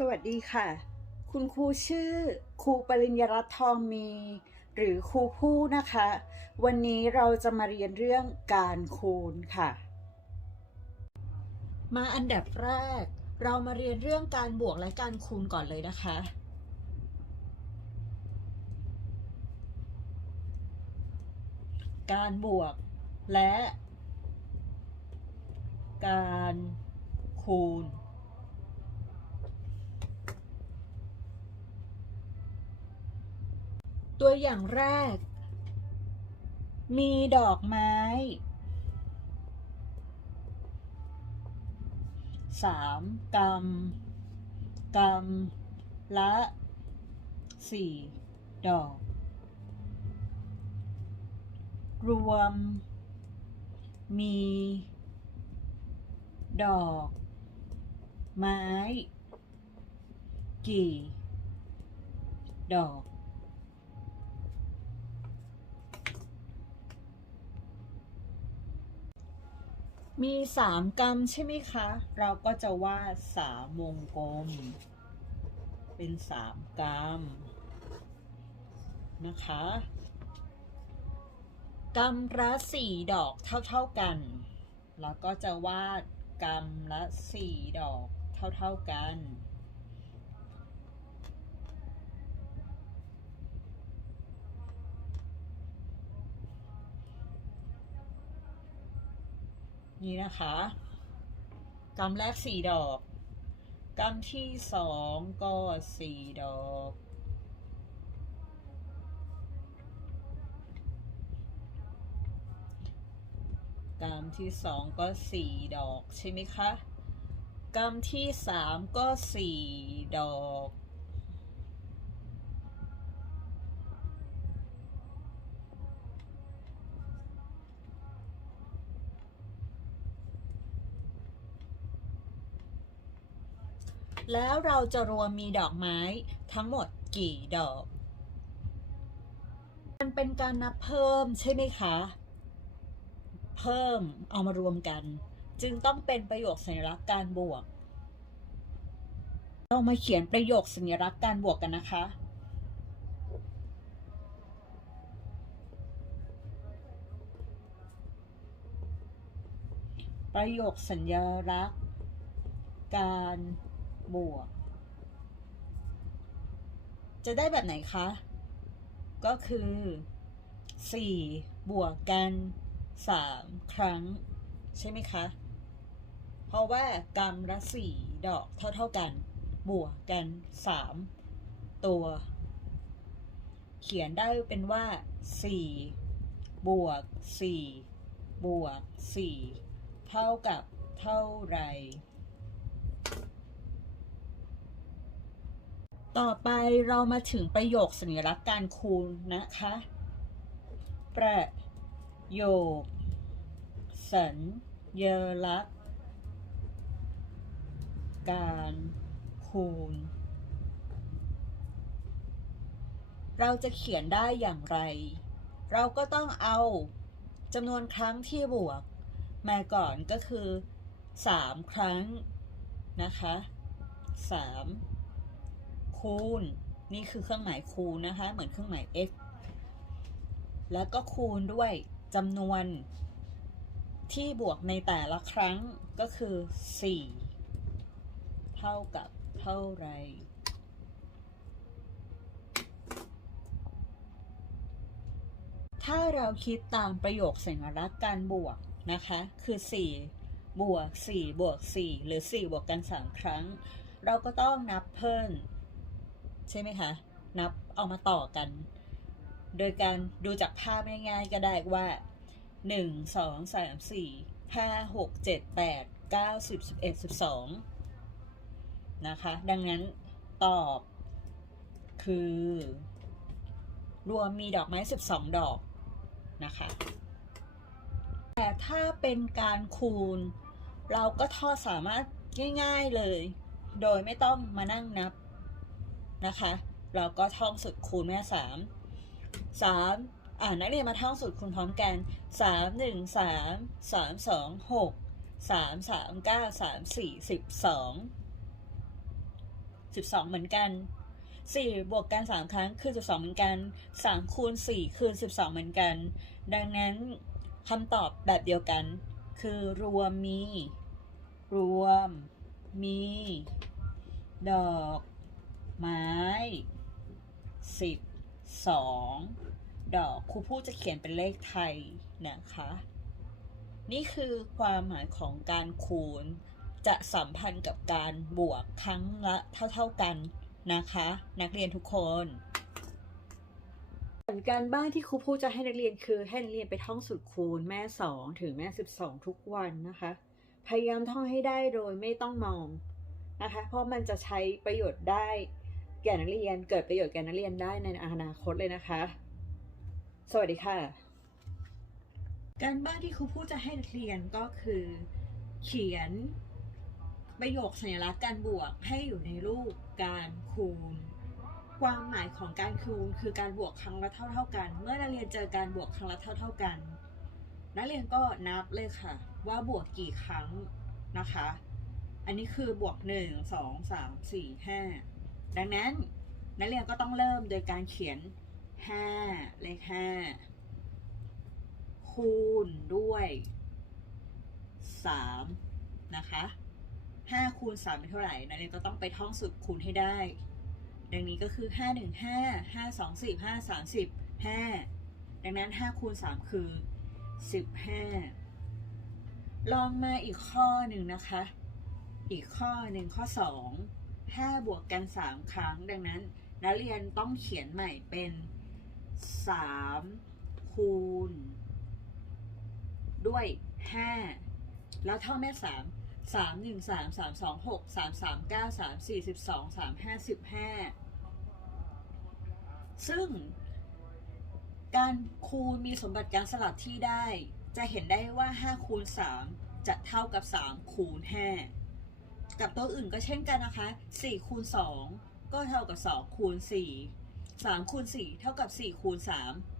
สวัสดีค่ะ คุณครูชื่อครูปริญญารัตน์ทองมี หรือครูผู้นะคะ วันนี้เราจะมาเรียนเรื่องการคูณค่ะ มาอันดับแรก เรามาเรียนเรื่องการบวกและการคูณก่อนเลยนะคะ การบวกและ การคูณ ตัวอย่างแรก มีดอกไม้สามกำกำละสี่ดอก รวม มี ดอก ไม้ กี่ ดอก มีสามกรรมใช่ไหมคะ เราก็จะวาดสามวงกลม เป็นสามกรรมนะคะกำละสี่ดอกเท่าๆกัน แล้วก็จะวาดกำละสี่ดอกเท่าๆกัน นี่นะคะกำแรกสี่ดอกกำที่สองก็สี่ดอกกำที่สองก็สี่ดอกใช่ไหมคะกำที่สามก็สี่ดอก แล้วเราจะรวมมีดอกไม้ทั้งหมดกี่ดอก มันเป็นการนับเพิ่มใช่ไหมคะ เพิ่มเอามารวมกัน จึงต้องเป็นประโยคสัญลักษณ์การบวก เรามาเขียนประโยคสัญลักษณ์การบวกกันนะคะประโยคสัญลักษณ์ การ บวก จะได้แบบไหนคะ ก็คือ 4 บวกกัน 3 ครั้ง ใช่ไหมคะ เพราะว่ากำละ 4 ดอกเท่าเท่ากัน บวกกัน 3 ตัว เขียนได้เป็นว่า 4 บวก 4 บวก 4 เท่ากับเท่าไหร่ ต่อไปเรามาถึงประโยคสัญลักษณ์การคูณนะคะ ประโยค สัญลักษณ์ การคูณ เราจะเขียนได้อย่างไร เราก็ต้องเอาจำนวนครั้งที่บวก มาก่อนก็คือ 3 ครั้งนะคะ 3 คูณ นี่คือเครื่องหมายคูณนะคะ เหมือนเครื่องหมาย x แล้วก็คูณด้วยจำนวนที่บวกในแต่ละครั้งก็คือ 4 เท่ากับเท่าไรถ้าเราคิดตามประโยคสัญลักษณ์การบวกนะคะ คือ 4 บวก 4 บวก 4 หรือ 4 บวกกัน 3 ครั้ง เราก็ต้องนับเพิ่ม ใช่ไหมคะ นับเอามาต่อกัน โดยการดูจากภาพง่ายๆก็ได้ว่า1 2 3 4 5 6 7 8 9 10 11 12นะคะ ดังนั้นตอบคือ รวมมีดอกไม้12ดอกนะคะ แต่ถ้าเป็นการคูณ เราก็ทอดสามารถง่ายๆเลย โดยไม่ต้องมานั่งนับ นะคะเราก็ท่องสุดคูณแม่สามสามอ่านักเรียนมาท่องสุดคูณพร้อมกันสามหนึ่งสามสามสองหกสามสามเก้าสามสี่สิบสอง12เหมือนกัน4บวกกัน3ครั้งคือ12เหมือนกัน3คูณ4คือ12เหมือนกัน ดังนั้นคำตอบแบบเดียวกัน คือรวมมี รวมมี ดอก ไม้12ดอกครูพูดจะเขียนเป็นเลขไทยนะคะ นี่คือความหมายของการคูณจะสัมพันธ์กับการบวกครั้งละเท่า ๆกันนะคะ นักเรียนทุกคนส่วนการบ้านที่ครูพูดจะให้นักเรียนคือให้นักเรียนไปท่องสูตรคูณแม่สองถึงแม่สิบสองทุกวันนะคะ พยายามท่องให้ได้โดยไม่ต้องมองนะคะ เพราะมันจะใช้ประโยชน์ได้ แก่นักเรียนเกิดประโยชน์แก่นักเรียนได้ในอนาคตเลยนะคะ สวัสดีค่ะ การบ้านที่ครูพูดจะให้นักเรียนก็คือ เขียนประโยคสัญลักษณ์การบวกให้อยู่ในรูปการคูณ ความหมายของการคูณคือการบวกครั้งละเท่าเท่ากัน เมื่อนักเรียนเจอการบวกครั้งละเท่าเท่ากัน นักเรียนก็นับเลยค่ะ ว่าบวกกี่ครั้งนะคะ อันนี้คือบวก1 2 3 4 5 ดังนั้นนักเรียนก็ต้องเริ่มโดยการเขียน 5 เลข 5 คูณด้วย 3 นะคะ 5 คูณ 3 เป็นเท่าไหร่ นักเรียนก็ต้องไปท่องสูตรคูณให้ได้ ดังนี้ก็คือ 5 1 5 5 2 4 5 30 5 ดังนั้น 5 คูณ 3 คือ 15 ลองมาอีกข้อหนึ่งนะคะ อีกข้อหนึ่งข้อ 2 5 บวกกัน 3 ครั้ง ดังนั้น นักเรียนต้องเขียนใหม่เป็น 3 คูณ ด้วย 5 แล้วเท่าแม่ 3 3 1 3 3 2 6 3 3 9 3 4 12 3 5 15 ซึ่ง การคูณมีสมบัติการสลับที่ได้ จะเห็นได้ว่า 5 คูณ 3 จะเท่ากับ 3 คูณ 5 กับตัวอื่นก็เช่นกันนะคะ4คูณ2ก็เท่ากับ2คูณ4 3คูณ4เท่ากับ4คูณ3